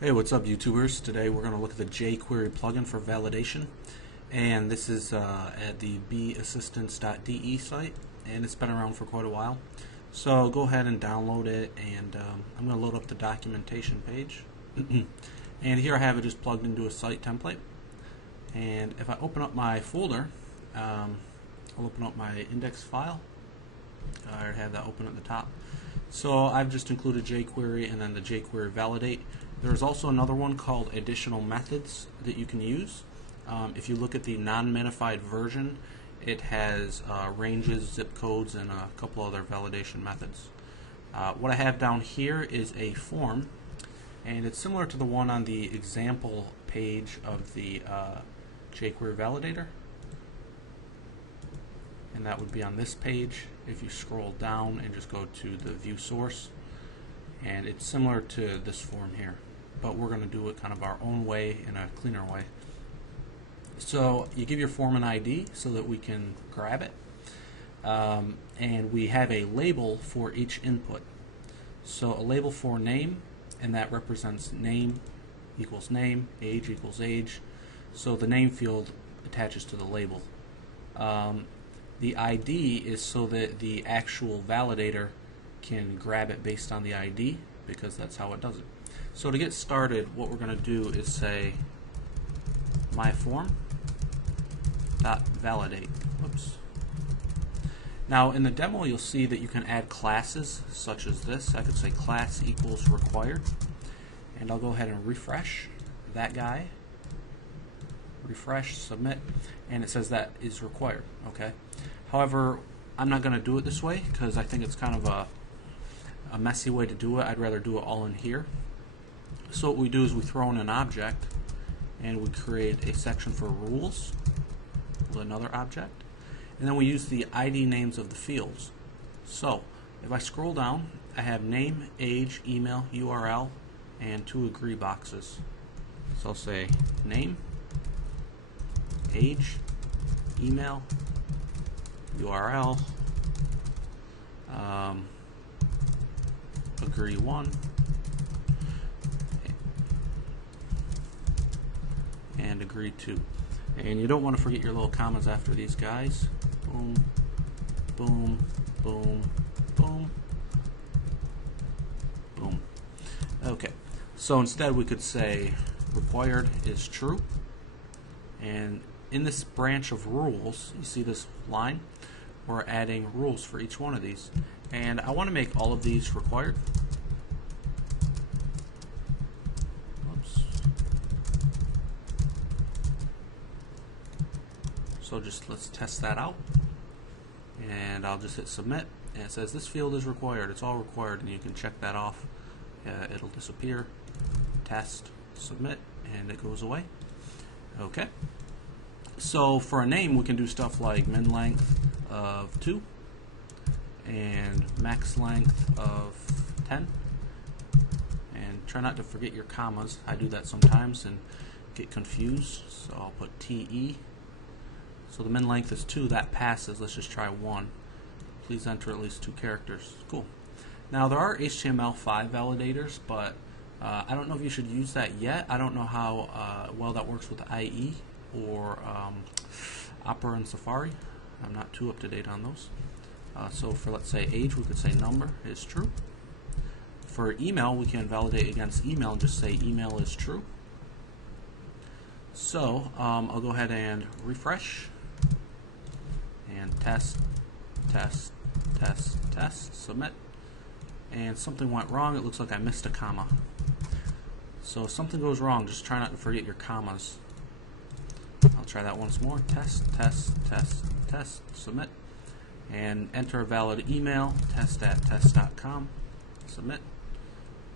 Hey, what's up, YouTubers? Today we're going to look at the jQuery plugin for validation, and this is at the bassistance.de site, and it's been around for quite a while. So go ahead and download it, and I'm going to load up the documentation page. And here I have it just plugged into a site template. And if I open up my folder, I'll open up my index file. I already have that open at the top. So I've just included jQuery and then the jQuery validate. There's also another one called additional methods that you can use. If you look at the non-minified version, it has ranges, zip codes, and a couple other validation methods. What I have down here is a form, and it's similar to the one on the example page of the jQuery validator. And that would be on this page if you scroll down and just go to the view source. And it's similar to this form here, but we're going to do it kind of our own way, in a cleaner way. So you give your form an ID so that we can grab it, and we have a label for each input. So a label for name, and that represents name equals name, age equals age. So the name field attaches to the label. The ID is so that the actual validator can grab it based on the ID, because that's how it does it. So to get started, what we're going to do is say myForm.validate. Whoops. Now in the demo you'll see that you can add classes such as this. I could say class equals required, and I'll go ahead and refresh that guy. Refresh, submit, and it says that is required. Okay. However, I'm not going to do it this way because I think it's kind of a messy way to do it. I'd rather do it all in here. So what we do is we throw in an object, and we create a section for rules with another object, and then we use the ID names of the fields. So if I scroll down, I have name, age, email, URL, and two agree boxes. So I'll say name, age, email, URL, agree 1, and agree 2. And you don't want to forget your little commas after these guys. Boom, boom, boom, boom, boom. Okay, so instead we could say required is true, and in this branch of rules, you see this line? We're adding rules for each one of these. And I want to make all of these required. Oops. So just let's test that out. And I'll just hit submit. And it says this field is required. It's all required, and you can check that off. It'll disappear. Test, submit, and it goes away. Okay. So for a name, we can do stuff like min length of 2 and max length of 10. And try not to forget your commas. I do that sometimes and get confused, so I'll put TE. So the min length is 2, that passes. Let's just try 1. Please enter at least 2 characters. Cool. Now there are HTML5 validators, but I don't know if you should use that yet. I don't know how well that works with IE or Opera and Safari. I'm not too up to date on those. So for, let's say, age, we could say number is true. For email, we can validate against email and just say email is true. So I'll go ahead and refresh and test, test, test, test, submit. And something went wrong. It looks like I missed a comma. So if something goes wrong, just try not to forget your commas. I'll try that once more. Test, test, test, test, submit. And enter a valid email, test@test.com. Submit.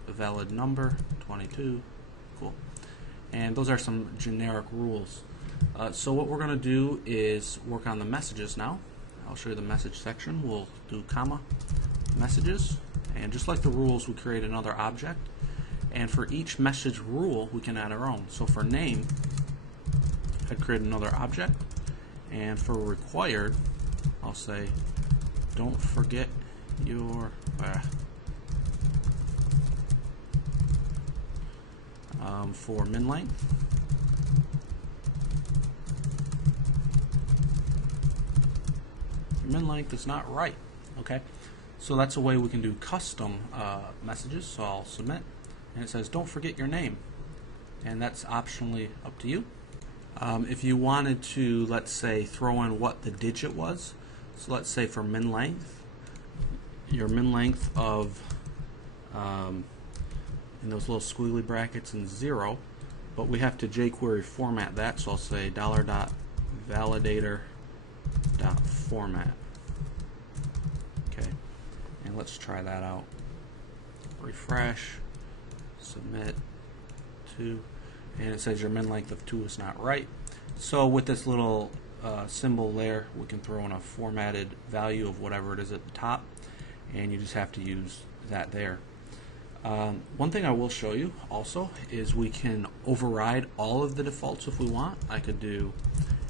A valid number, 22. Cool. And those are some generic rules. So what we're going to do is work on the messages now. I'll show you the message section. We'll do comma, messages. And just like the rules, we create another object. And for each message rule, we can add our own. So for name, I'd create another object, and for required, I'll say don't forget your for min length. Your min length is not right. Okay, so that's a way we can do custom messages. So I'll submit, and it says don't forget your name, and that's optionally up to you. If you wanted to, let's say, throw in what the digit was, so let's say for min length, your min length of in those little squiggly brackets and 0, but we have to jQuery format that, so I'll say $.validator.format. Okay, and let's try that out. Refresh, submit 2, and it says your min length of 2 is not right. So with this little symbol there, we can throw in a formatted value of whatever it is at the top, and you just have to use that there. One thing I will show you also is we can override all of the defaults if we want. I could do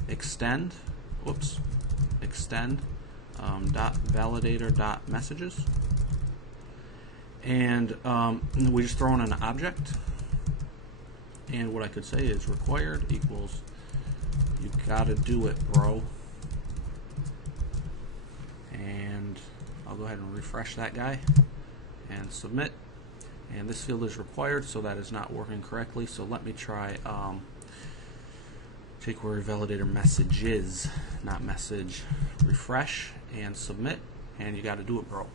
extend .validator.messages, and we just throw in an object, and what I could say is required equals you gotta do it, bro. And I'll go ahead and refresh that guy and submit. And this field is required, so that is not working correctly. So let me try jQuery validator messages, not message. Refresh and submit, and you got to do it, bro.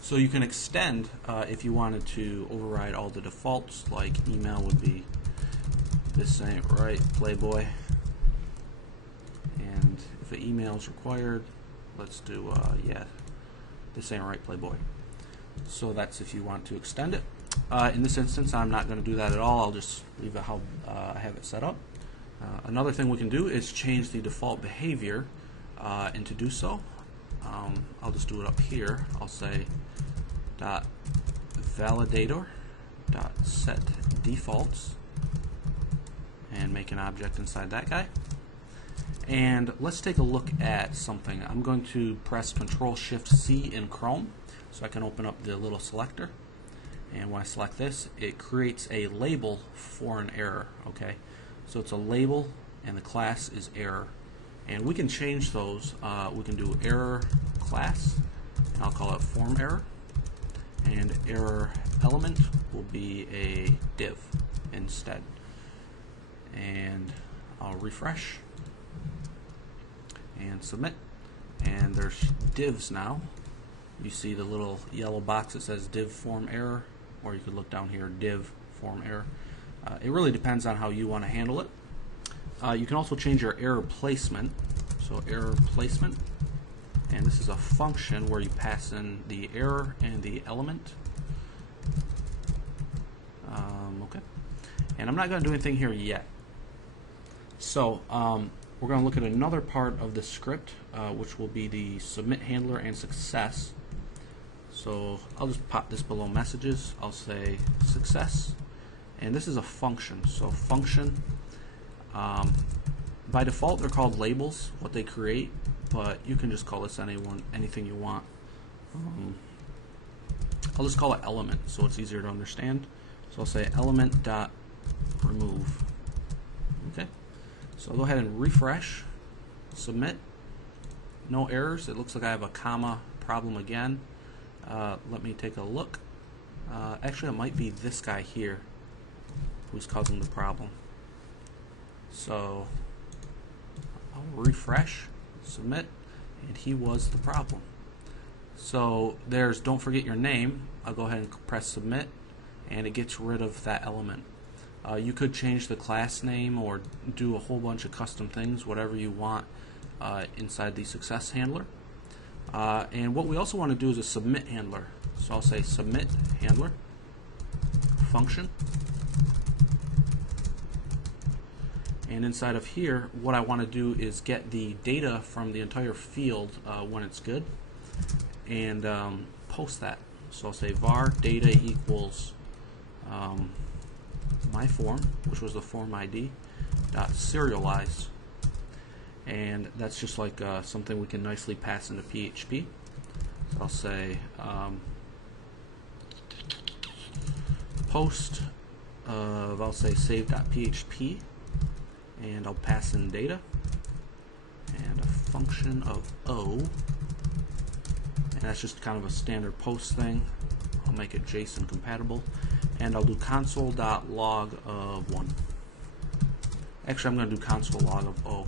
So you can extend if you wanted to override all the defaults, like email would be this ain't right, Playboy. And if an email is required, let's do yeah, this ain't right, Playboy. So that's if you want to extend it. In this instance, I'm not going to do that at all. I'll just leave it how I have it set up. Another thing we can do is change the default behavior, and to do so, I'll just do it up here. I'll say .validator.setDefaults and make an object inside that guy. And let's take a look at something. I'm going to press Control-Shift-C in Chrome so I can open up the little selector. And when I select this, it creates a label for an error. Okay, so it's a label, and the class is error. And we can change those. We can do error class, and I'll call it form error. And error element will be a div instead. And I'll refresh and submit. And there's divs now. You see the little yellow box that says div form error, or you could look down here, div form error. It really depends on how you want to handle it. You can also change your error placement. So error placement, and this is a function where you pass in the error and the element. Okay, and I'm not going to do anything here yet. So we're going to look at another part of the script, which will be the submit handler and success. So I'll just pop this below messages. I'll say success, and this is a function. So function, by default they're called labels, what they create, but you can just call this anything you want. I'll just call it element so it's easier to understand. So I'll say element.remove. Okay, so I'll go ahead and refresh, submit. No errors. It looks like I have a comma problem again. Let me take a look. Actually, it might be this guy here who's causing the problem. So I'll refresh, submit, and he was the problem. So there's don't forget your name. I'll go ahead and press submit, and it gets rid of that element. You could change the class name or do a whole bunch of custom things, whatever you want inside the success handler. And what we also want to do is a submit handler. So I'll say submit handler function. And inside of here, what I want to do is get the data from the entire field when it's good, and post that. So I'll say var data equals my form, which was the form ID, dot serialize. And that's just like something we can nicely pass into PHP. So I'll say post of of, I'll say save.php, and I'll pass in data and a function of O, and that's just kind of a standard post thing. I'll make it JSON compatible, and I'll do console.log of 1. Actually, I'm going to do console log of O,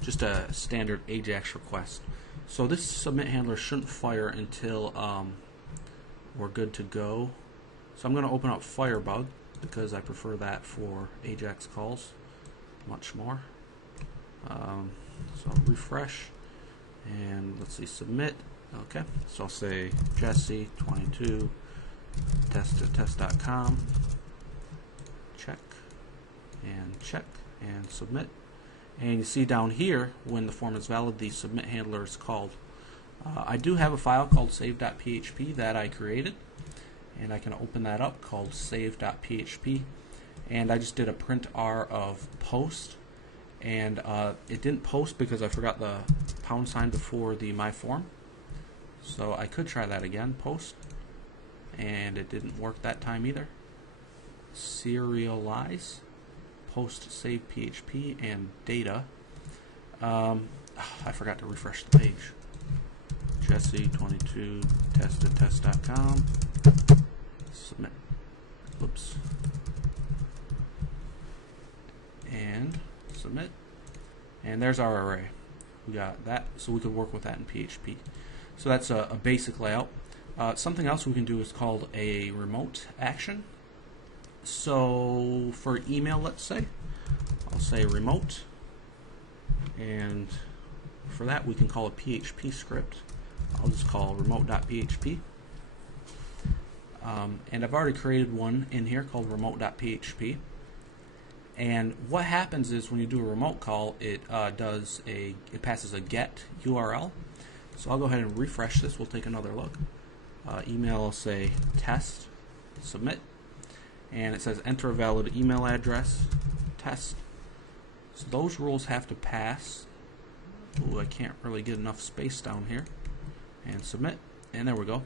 just a standard AJAX request. So this submit handler shouldn't fire until we're good to go. So I'm going to open up Firebug because I prefer that for AJAX calls much more. So I'll refresh, and let's see, submit. Okay, so I'll say Jesse22 test.test.com, check and submit. And you see down here, when the form is valid, the submit handler is called. I do have a file called save.php that I created, and I can open that up, called save.php, and I just did a print R of post, and it didn't post because I forgot the pound sign before the my form. So I could try that again, post, and it didn't work that time either. Serialize, post save PHP, and data. I forgot to refresh the page. Jesse22 test.test.com, submit. Whoops. And submit. And there's our array. We got that, so we could work with that in PHP. So that's a basic layout. Something else we can do is called a remote action. So for email, let's say, I'll say remote, and for that we can call a PHP script. I'll just call remote.php. And I've already created one in here called remote.php. And what happens is when you do a remote call, it passes a get URL. So I'll go ahead and refresh this. We'll take another look. Email, I'll say test, submit, and it says enter a valid email address, test. So those rules have to pass. Ooh, I can't really get enough space down here. And submit, and there we go.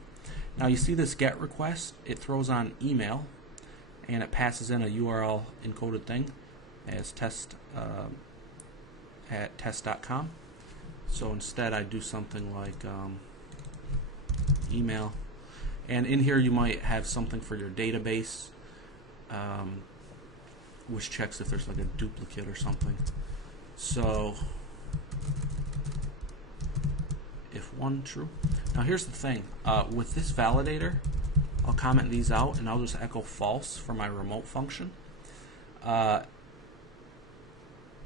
Now you see this get request, it throws on email, and it passes in a URL encoded thing as test at test.com. So instead I do something like email, and in here you might have something for your database, which checks if there's like a duplicate or something. So if one true. Now here's the thing, with this validator, I'll comment these out and I'll just echo false for my remote function.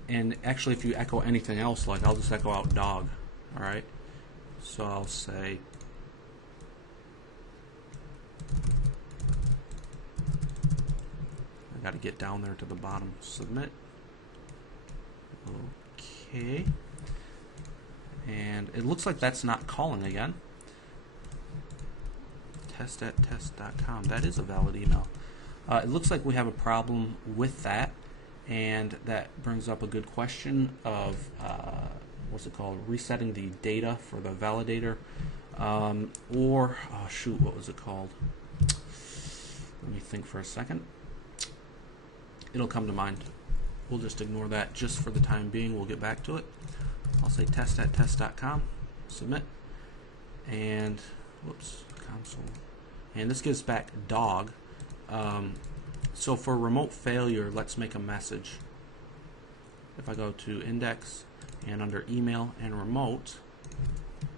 And actually if you echo anything else, like I'll just echo out dog. Alright, so I'll say I gotta get down there to the bottom. Submit. Okay, and it looks like that's not calling again. Test at test.com. That is a valid email. It looks like we have a problem with that, and that brings up a good question of what's it called? Resetting the data for the validator, or oh shoot, what was it called? Let me think for a second. It'll come to mind. We'll just ignore that just for the time being. We'll get back to it. I'll say test at test.com, submit, and whoops, console. And this gives back dog. So for remote failure, let's make a message. If I go to index and under email and remote,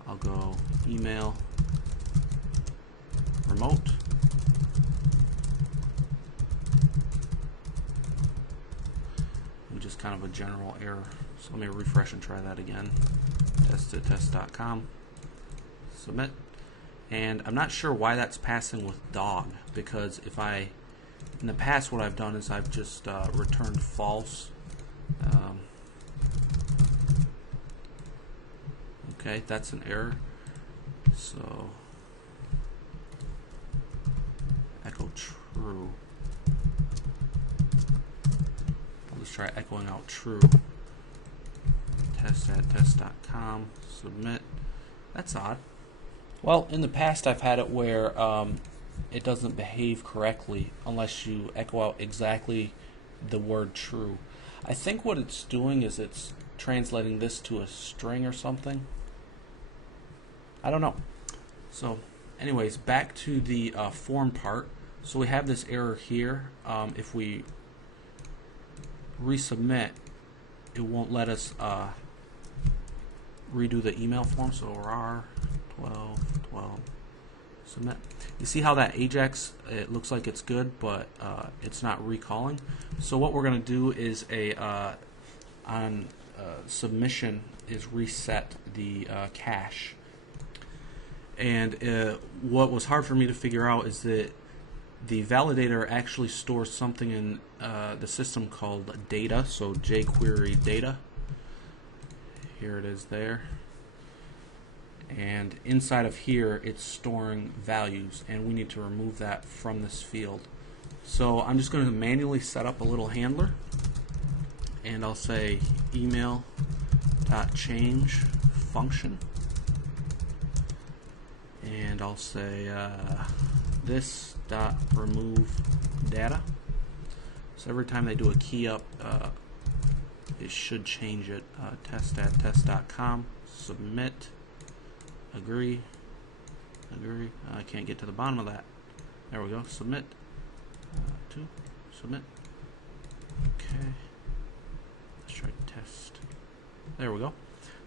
I'll go email remote. And just kind of a general error. So let me refresh and try that again. Test at test.com, submit. And I'm not sure why that's passing with dog, because if I, in the past what I've done is I've just returned false. Okay, that's an error. So echo true. I'll just try echoing out true. Test at test.com, submit. That's odd. Well, in the past I've had it where it doesn't behave correctly unless you echo out exactly the word true. I think what it's doing is it's translating this to a string or something. I don't know. So anyways, back to the form part. So we have this error here. If we resubmit, it won't let us redo the email form. So R1212 submit. You see how that Ajax, it looks like it's good, but it's not recalling. So what we're going to do is on submission is reset the cache. And what was hard for me to figure out is that the validator actually stores something in the system called data, so jQuery data. Here it is there. And inside of here it's storing values, and we need to remove that from this field. So I'm just going to manually set up a little handler, and I'll say email.change function, and I'll say this.remove data. So every time they do a key up, it should change it. Test.test.com, submit, agree. I can't get to the bottom of that. There we go. Submit. Submit. Okay. Let's try test. There we go.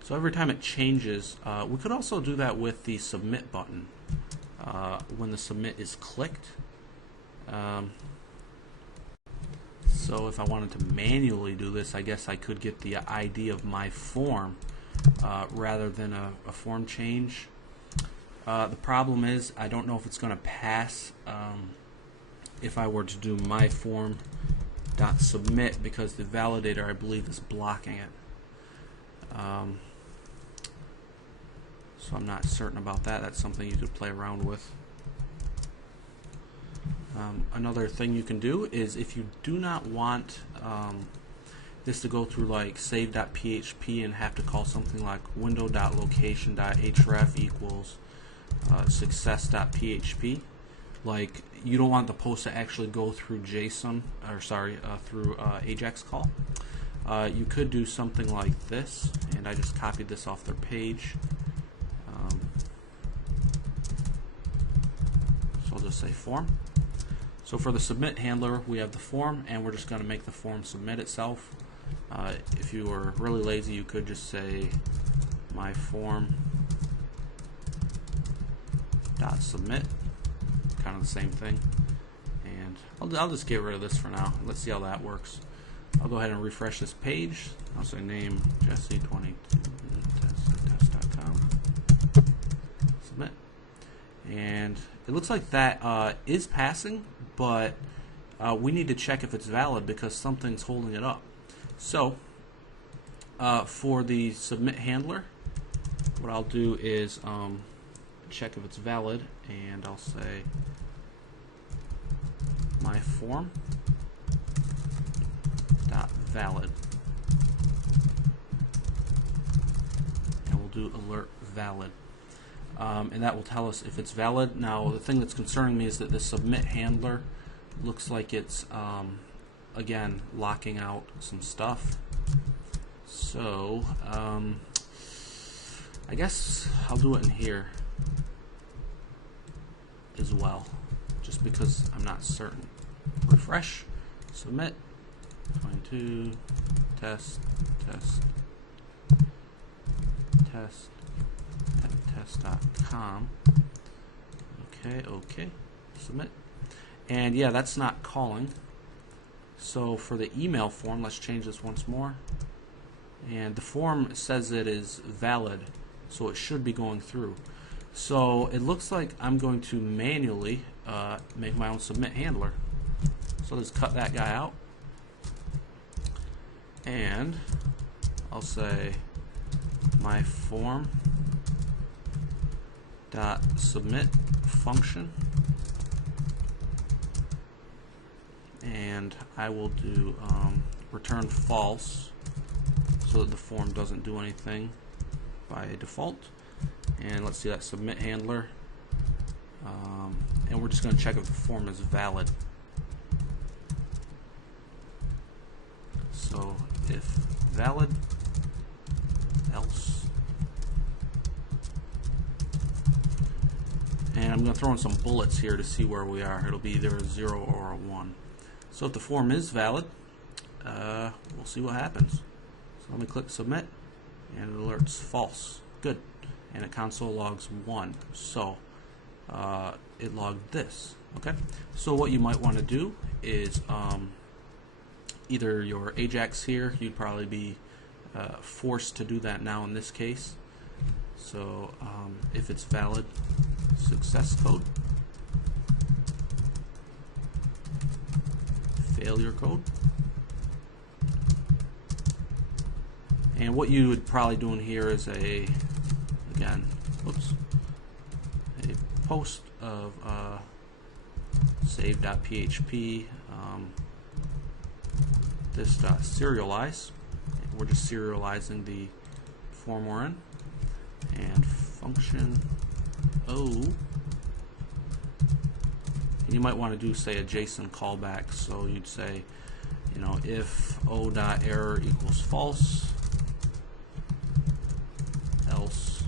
So every time it changes, we could also do that with the submit button. When the submit is clicked. So if I wanted to manually do this, I guess I could get the ID of my form rather than a form change. The problem is I don't know if it's going to pass if I were to do my form .submit, because the validator, I believe, is blocking it. So I'm not certain about that. That's something you could play around with. Another thing you can do is, if you do not want this to go through like save.php and have to call something like window.location.href equals success.php, like you don't want the post to actually go through JSON, or sorry, through Ajax call, you could do something like this, and I just copied this off their page. So I'll just say form. So for the submit handler, we have the form, and we're just going to make the form submit itself. If you were really lazy, you could just say my form .submit, kind of the same thing. And I'll just get rid of this for now. Let's see how that works. I'll go ahead and refresh this page. I'll say name Jesse22 test.com. Submit. And it looks like that is passing, but we need to check if it's valid because something's holding it up. So for the submit handler, what I'll do is check if it's valid, and I'll say my form .valid, and we'll do alert valid. And that will tell us if it's valid. Now the thing that's concerning me is that the submit handler looks like it's again locking out some stuff. So I guess I'll do it in here as well, just because I'm not certain. Refresh, submit, 22, test, and test.com. Okay, submit. And yeah, that's not calling. So for the email form, let's change this once more. And the form says it is valid, so it should be going through. So it looks like I'm going to manually make my own submit handler. So let's cut that guy out, and I'll say my form .submit function, and I will do return false so that the form doesn't do anything by default. And let's see that submit handler, and we're just going to check if the form is valid. So if valid, else. And I'm going to throw in some bullets here to see where we are. It'll be either a 0 or a 1. So if the form is valid, we'll see what happens. So let me click submit, and it alerts false. Good. And it console logs 1. So it logged this. Okay. So what you might want to do is either your Ajax here, you'd probably be forced to do that now in this case. So if it's valid, success code, failure code. And what you would probably do in here is a post of save.php, this serialize. We're just serializing the form we're in, and function O. And you might want to do, say, a JSON callback. So you'd say, if O.error equals false, else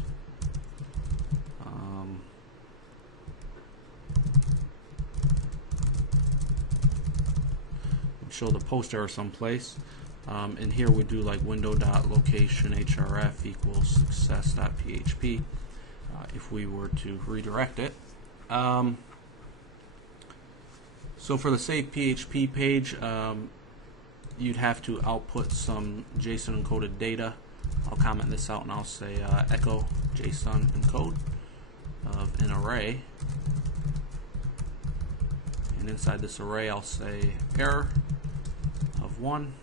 show the post error someplace. And here we do like window.location href equals success.php if we were to redirect it. So for the save PHP page, you'd have to output some JSON encoded data. I'll comment this out and I'll say echo JSON encode of an array. And inside this array I'll say error of 1.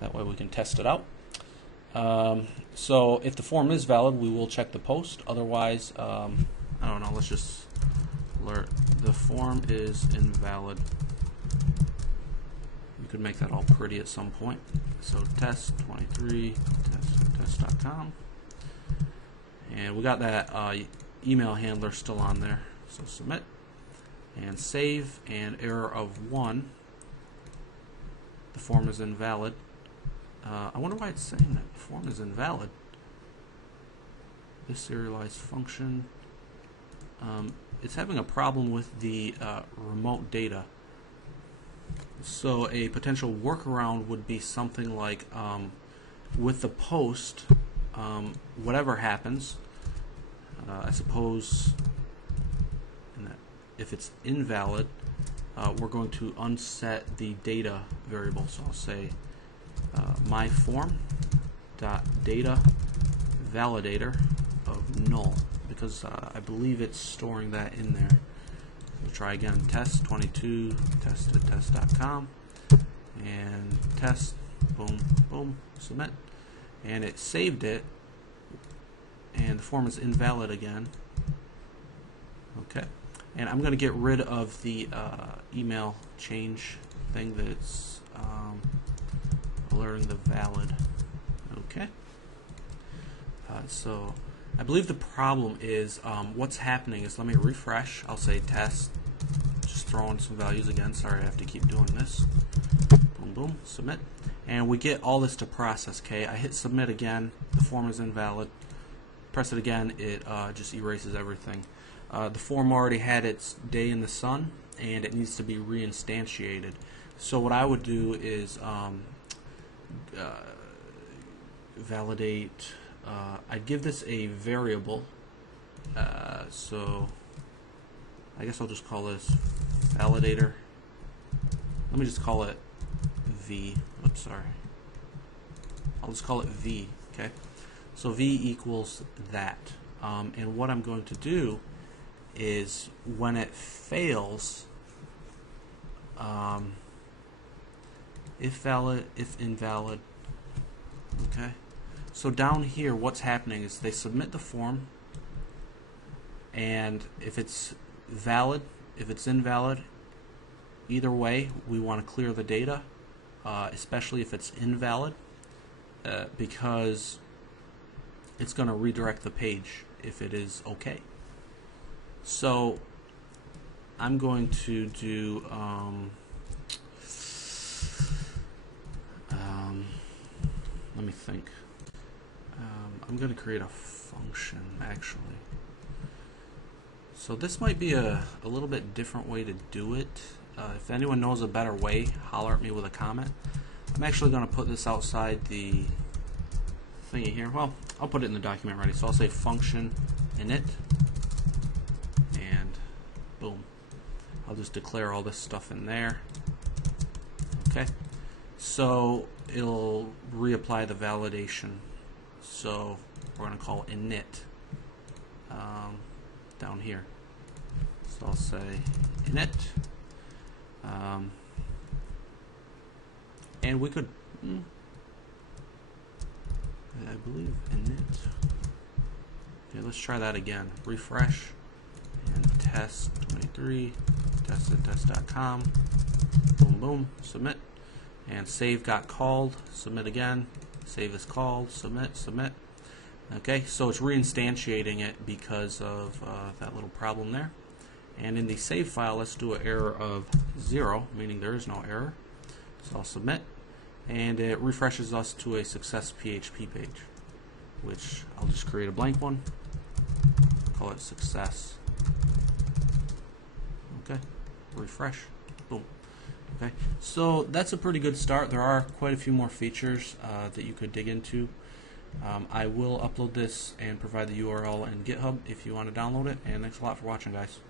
That way we can test it out. So if the form is valid, we will check the post. Otherwise, I don't know, let's just alert the form is invalid. You could make that all pretty at some point. So test23 test.com, and we got that email handler still on there. So submit and save, and error of 1. The form is invalid. I wonder why it's saying that the form is invalid. This serialized function, it's having a problem with the remote data. So a potential workaround would be something like with the post, whatever happens, I suppose if it's invalid, we're going to unset the data variable. So I'll say my form dot data validator of null, because I believe it's storing that in there. We'll try again. Test22 test.com, and test, boom, boom, submit, and it saved it, and the form is invalid again. Okay, and I'm going to get rid of the email change thing that's alerting the valid. Okay, so I believe the problem is what's happening is, let me refresh. I'll say test, just throw in some values again. Sorry, I have to keep doing this. Boom, boom, submit, and we get all this to process. Okay, I hit submit again. The form is invalid. Press it again. It just erases everything. The form already had its day in the sun, and it needs to be reinstantiated. So what I would do is validate. I'd give this a variable. So I guess I'll just call this validator. Let me just call it v. Oops, sorry. I'll just call it v. Okay. So v equals that. And what I'm going to do is, when it fails, if valid, if invalid. Okay. So down here, what's happening is they submit the form, and if it's valid, if it's invalid, either way, we want to clear the data, especially if it's invalid, because it's going to redirect the page if it is okay. So I'm going to do let me think. I'm going to create a function actually. So this might be a little bit different way to do it. If anyone knows a better way, holler at me with a comment. I'm actually going to put this outside the thingy here. Well, I'll put it in the document ready. So I'll say function init, and boom. I'll just declare all this stuff in there. Okay. So it'll reapply the validation. So we're going to call init down here. So I'll say init. And we could, I believe, init. Okay, let's try that again. Refresh and test 23, test.test.com. Boom, boom, submit. And save got called, submit again. Save is called, submit, submit. Okay, so it's reinstantiating it because of that little problem there. And in the save file, let's do an error of 0, meaning there is no error. So I'll submit, and it refreshes us to a success PHP page, which I'll just create a blank one, call it success. Okay, refresh, boom. Okay, so that's a pretty good start. There are quite a few more features that you could dig into. I will upload this and provide the URL in GitHub if you want to download it, and thanks a lot for watching, guys.